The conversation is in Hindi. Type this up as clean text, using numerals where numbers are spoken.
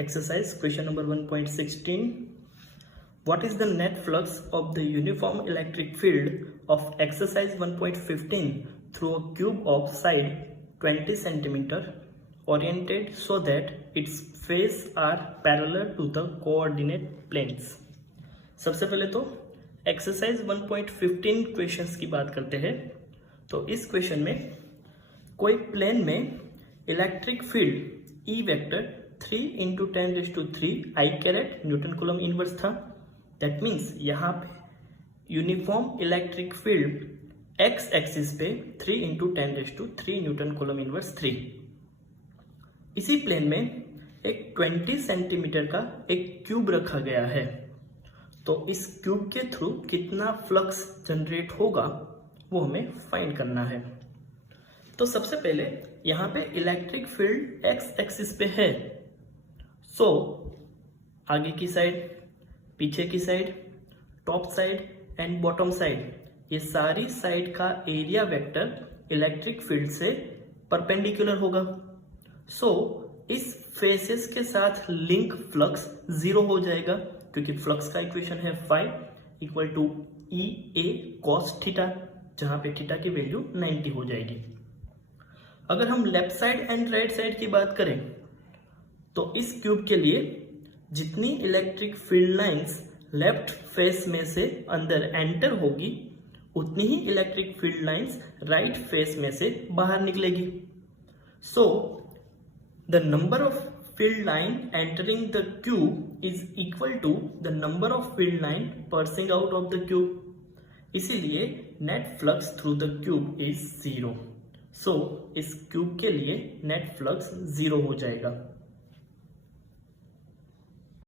Exercise question number 1.16. What is the net flux of the uniform electric field of exercise 1.15 through a cube of side 20 cm oriented so that its face are parallel to the coordinate planes? सबसे पहले तो एक्सरसाइज 1.15 क्वेश्चंस की बात करते हैं। तो इस क्वेश्चन में कोई प्लेन में इलेक्ट्रिक फील्ड ई वेक्टर 3 × 10⁻³ आई कैरेट न्यूटन कूलम इनवर्स था। दैट मीन्स यहाँ पे uniform electric field x axis पे 3 × 10⁻³ न्यूटन कूलम इनवर्स 3। इसी प्लेन में एक 20 सेंटीमीटर का एक क्यूब रखा गया है। तो इस क्यूब के थ्रू कितना फ्लक्स जनरेट होगा वो हमें फाइंड करना है। तो सबसे पहले यहाँ पे इलेक्ट्रिक फील्ड एक्स एक्सिस पे है। सो आगे की साइड, पीछे की side, top side and bottom side, ये सारी साइड का एरिया वेक्टर इलेक्ट्रिक फील्ड से परपेंडिकुलर होगा। सो इस फेसेस के साथ लिंक फ्लक्स 0 हो जाएगा, क्योंकि फ्लक्स का इक्वेशन है phi = EA cos थीटा, जहां पे थीटा की वैल्यू 90 हो जाएगी। अगर हम left side and right side की बात करें तो इस क्यूब के लिए जितनी electric field lines left face में से अंदर एंटर होगी उतनी ही electric field lines right face में से बाहर निकलेगी। So the number of field line entering the cube is equal to the number of field line passing out of the cube. इसीलिए net flux through the cube is 0. So इस क्यूब के लिए net flux 0 हो जाएगा।